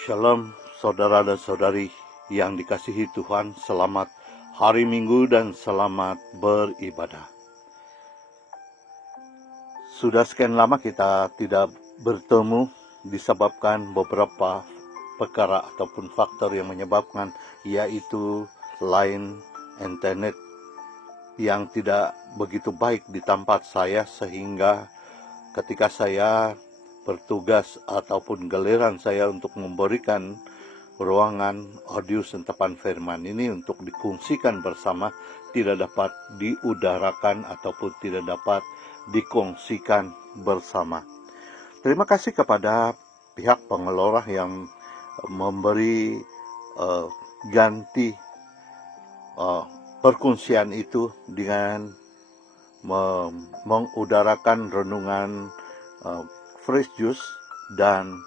Shalom saudara dan saudari yang dikasihi Tuhan, selamat hari Minggu dan selamat beribadah. Sudah sekian lama kita tidak bertemu disebabkan beberapa perkara ataupun faktor yang menyebabkan, yaitu line internet yang tidak begitu baik di tempat saya, sehingga ketika saya bertugas ataupun giliran saya untuk memberikan ruangan audio sentapan firman ini untuk dikongsikan bersama, tidak dapat diudarakan ataupun tidak dapat dikongsikan bersama. Terima kasih kepada pihak pengelola yang memberi ganti perkongsian itu dengan mengudarakan renungan Fresh Juice dan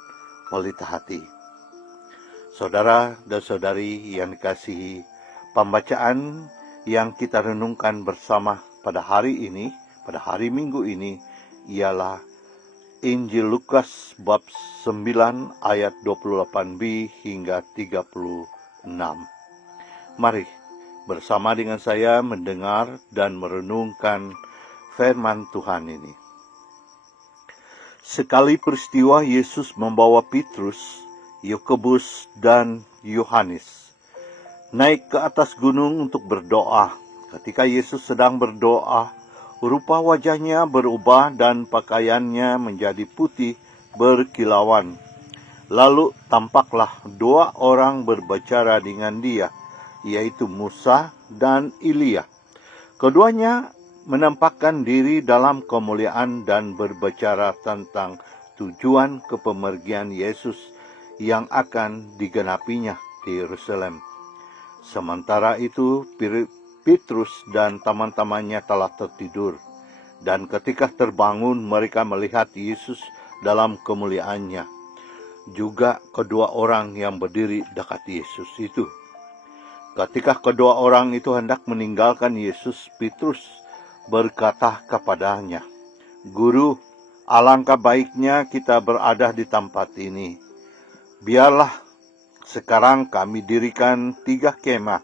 Pelita Hati. Saudara dan saudari yang dikasihi, pembacaan yang kita renungkan bersama pada hari ini, pada hari Minggu ini, ialah Injil Lukas bab 9 ayat 28b hingga 36. Mari bersama dengan saya mendengar dan merenungkan firman Tuhan ini. Sekali peristiwa Yesus membawa Petrus, Yakobus, dan Yohanes naik ke atas gunung untuk berdoa. Ketika Yesus sedang berdoa, rupa wajahnya berubah dan pakaiannya menjadi putih berkilauan. Lalu tampaklah dua orang berbicara dengan dia, yaitu Musa dan Elia. Keduanya menampakkan diri dalam kemuliaan dan berbicara tentang tujuan kepemergian Yesus yang akan digenapinya di Yerusalem. Sementara itu, Petrus dan teman-temannya telah tertidur, dan ketika terbangun mereka melihat Yesus dalam kemuliaannya, juga kedua orang yang berdiri dekat Yesus itu. Ketika kedua orang itu hendak meninggalkan Yesus, Petrus berkata kepadanya, "Guru, alangkah baiknya kita berada di tempat ini. Biarlah sekarang kami dirikan 3 kemah,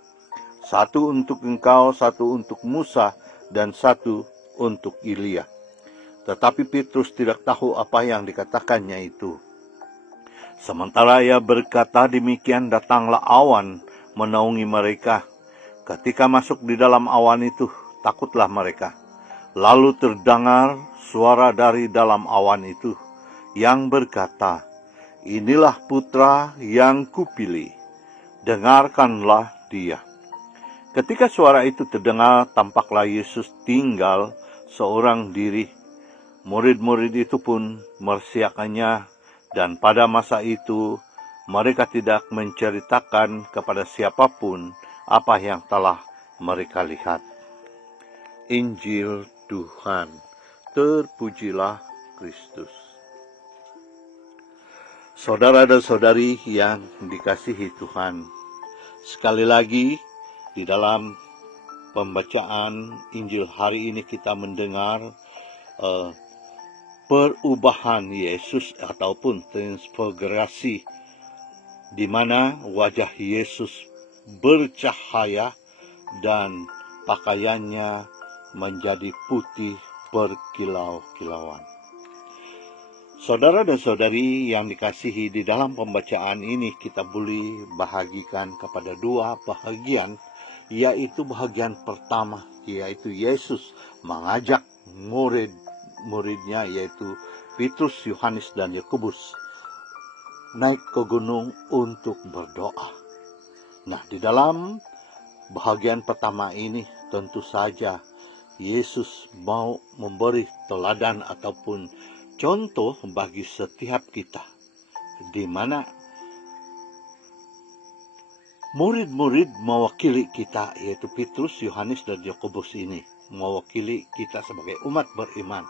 satu untuk engkau, satu untuk Musa, dan satu untuk Elia." Tetapi Petrus tidak tahu apa yang dikatakannya itu. Sementara ia berkata demikian, datanglah awan menaungi mereka. Ketika masuk di dalam awan itu, takutlah mereka. Lalu terdengar suara dari dalam awan itu yang berkata, "Inilah putra yang kupilih, dengarkanlah dia." Ketika suara itu terdengar, tampaklah Yesus tinggal seorang diri. Murid-murid itu pun mersiakannya, dan pada masa itu mereka tidak menceritakan kepada siapapun apa yang telah mereka lihat. Injil Tuhan, terpujilah Kristus. Saudara dan saudari yang dikasihi Tuhan, sekali lagi di dalam pembacaan Injil hari ini kita mendengar perubahan Yesus ataupun transfigurasi, di mana wajah Yesus bercahaya dan pakaiannya menjadi putih berkilau-kilauan. Saudara dan saudari yang dikasihi, di dalam pembacaan ini kita boleh bahagikan kepada 2 bahagian, yaitu bahagian pertama, yaitu Yesus mengajak murid-muridnya, yaitu Petrus, Yohanes, dan Yakobus naik ke gunung untuk berdoa. Nah, di dalam bahagian pertama ini tentu saja Yesus mau memberi teladan ataupun contoh bagi setiap kita, di mana murid-murid mewakili kita, yaitu Petrus, Yohanes, dan Yakobus ini mewakili kita sebagai umat beriman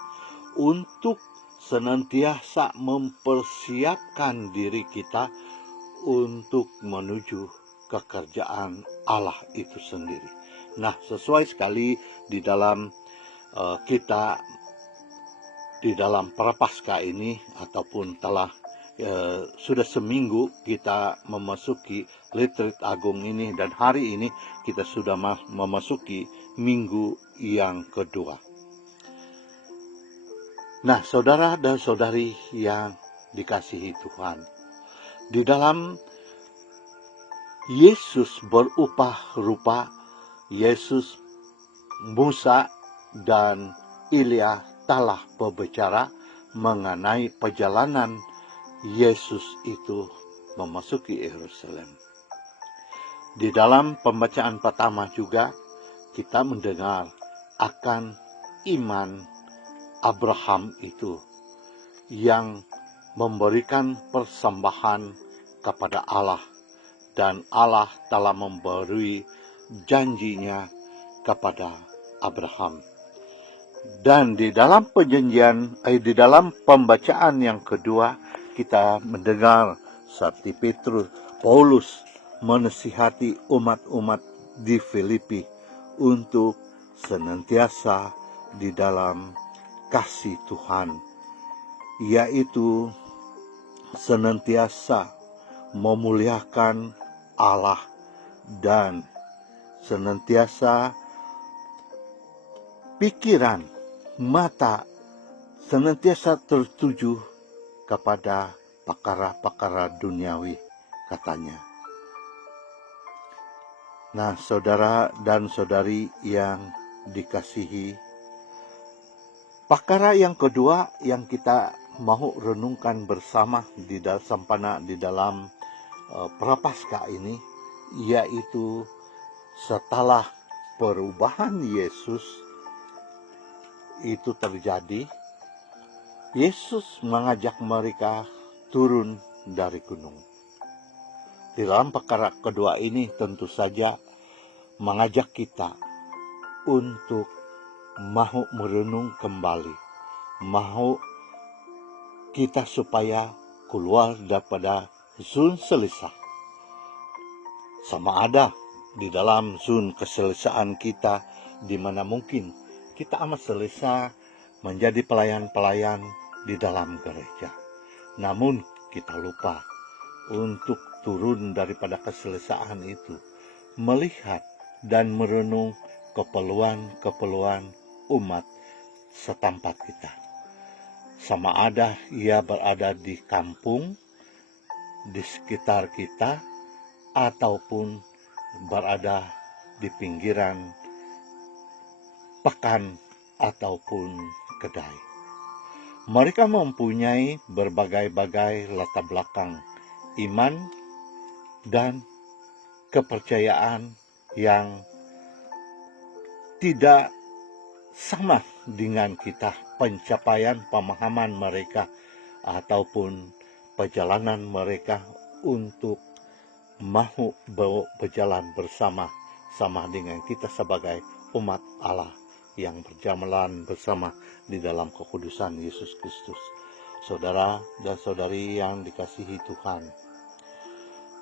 untuk senantiasa mempersiapkan diri kita untuk menuju kekerjaan Allah itu sendiri. Nah, sesuai sekali di dalam kita di dalam prapaskah ini ataupun telah sudah seminggu kita memasuki Litrit Agung ini, dan hari ini kita sudah memasuki minggu yang kedua. Nah, saudara dan saudari yang dikasihi Tuhan, di dalam Yesus berubah rupa, Yesus, Musa, dan Ilya telah berbicara mengenai perjalanan Yesus itu memasuki Yerusalem. Di dalam pembacaan pertama juga kita mendengar akan iman Abraham itu yang memberikan persembahan kepada Allah, dan Allah telah memberi janjinya kepada Abraham. Dan di dalam di dalam pembacaan yang kedua, kita mendengar seperti Paulus menasihati umat-umat di Filipi untuk senantiasa di dalam kasih Tuhan, yaitu senantiasa memuliakan Allah dan senantiasa pikiran, mata senantiasa tertuju kepada perkara-perkara duniawi, katanya. Nah, saudara dan saudari yang dikasihi, perkara yang kedua yang kita mau renungkan bersama di dalam Prapaskah ini, yaitu setelah perubahan Yesus itu terjadi, Yesus mengajak mereka turun dari gunung. Di dalam perkara kedua ini tentu saja mengajak kita untuk mau merenung kembali, mau kita supaya keluar daripada zon selesa. Sama ada di dalam zon keselesaan kita, di mana mungkin kita amat selesa menjadi pelayan-pelayan di dalam gereja. Namun kita lupa untuk turun daripada keselesaan itu, melihat dan merenung keperluan-keperluan umat setempat kita. Sama ada ia berada di kampung, di sekitar kita, ataupun berada di pinggiran pekan ataupun kedai. Mereka mempunyai berbagai-bagai latar belakang iman dan kepercayaan yang tidak sama dengan kita, pencapaian pemahaman mereka ataupun perjalanan mereka untuk mau berjalan bersama-sama dengan kita sebagai umat Allah yang berjalan bersama di dalam kekudusan Yesus Kristus. Saudara dan saudari yang dikasihi Tuhan,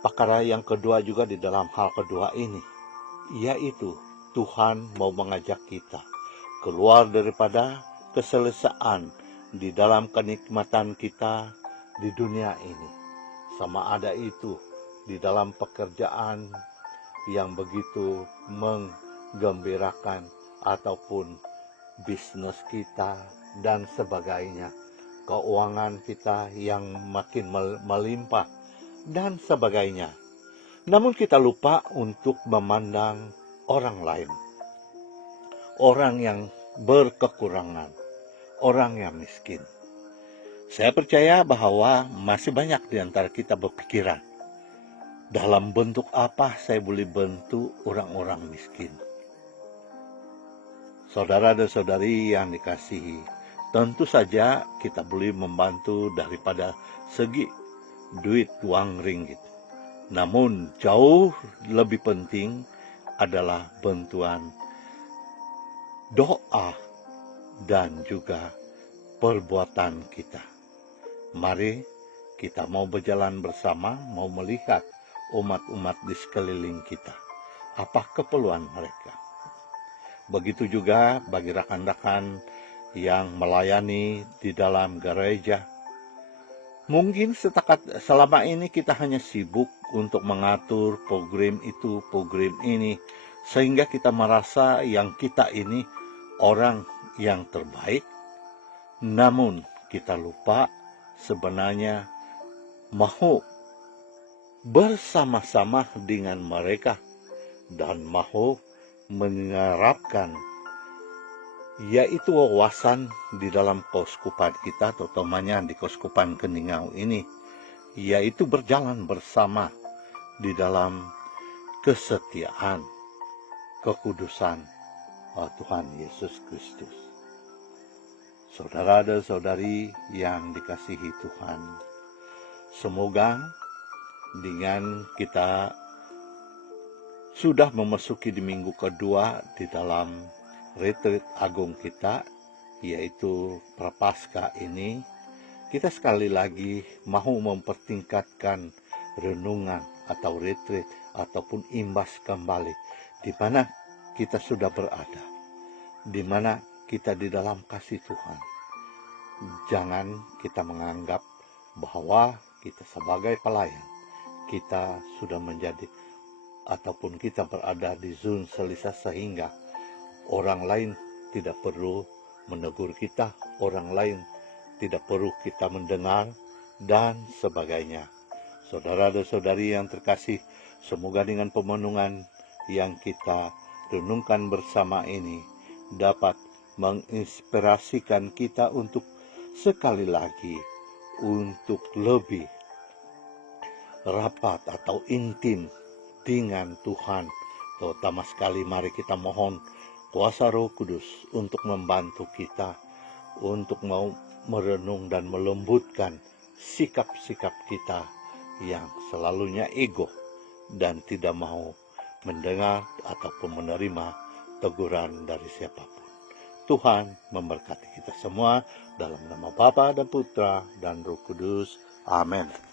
perkara yang kedua juga di dalam hal kedua ini, yaitu Tuhan mau mengajak kita keluar daripada keselesaan di dalam kenikmatan kita di dunia ini. Sama ada itu di dalam pekerjaan yang begitu menggembirakan, ataupun bisnis kita dan sebagainya, keuangan kita yang makin melimpah dan sebagainya. Namun kita lupa untuk memandang orang lain, orang yang berkekurangan, orang yang miskin. Saya percaya bahwa masih banyak di antara kita berpikiran, dalam bentuk apa saya boleh bantu orang-orang miskin. Saudara dan saudari yang dikasihi, tentu saja kita boleh membantu daripada segi duit uang ringgit. Namun jauh lebih penting adalah bantuan doa dan juga perbuatan kita. Mari kita mau berjalan bersama, mau melihat umat-umat di sekeliling kita, apa keperluan mereka. Begitu juga bagi rekan-rekan yang melayani di dalam gereja. Mungkin selama ini kita hanya sibuk untuk mengatur program itu, program ini, sehingga kita merasa yang kita ini orang yang terbaik. Namun kita lupa sebenarnya mau bersama-sama dengan mereka dan mau menerapkan yaitu wawasan di dalam keuskupan kita, terutamanya di keuskupan Keningau ini, yaitu berjalan bersama di dalam kesetiaan, kekudusan Tuhan Yesus Kristus. Saudara dan saudari yang dikasihi Tuhan, semoga dengan kita sudah memasuki di minggu kedua di dalam retreat agung kita, yaitu Prapaskah ini, kita sekali lagi mau mempertingkatkan renungan atau retreat ataupun imbas kembali di mana kita sudah berada, di mana kita di dalam kasih Tuhan. Jangan kita menganggap bahwa kita sebagai pelayan, kita sudah menjadi ataupun kita berada di zona selisih sehingga orang lain tidak perlu menegur kita, orang lain tidak perlu kita mendengar, dan sebagainya. Saudara dan saudari yang terkasih, semoga dengan pemenungan yang kita renungkan bersama ini dapat menginspirasikan kita untuk sekali lagi untuk lebih rapat atau intim dengan Tuhan. Terutama sekali mari kita mohon kuasa Roh Kudus untuk membantu kita untuk mau merenung dan melembutkan sikap-sikap kita yang selalunya ego dan tidak mau mendengar ataupun menerima teguran dari siapapun. Tuhan memberkati kita semua dalam nama Bapa dan Putra dan Roh Kudus. Amin.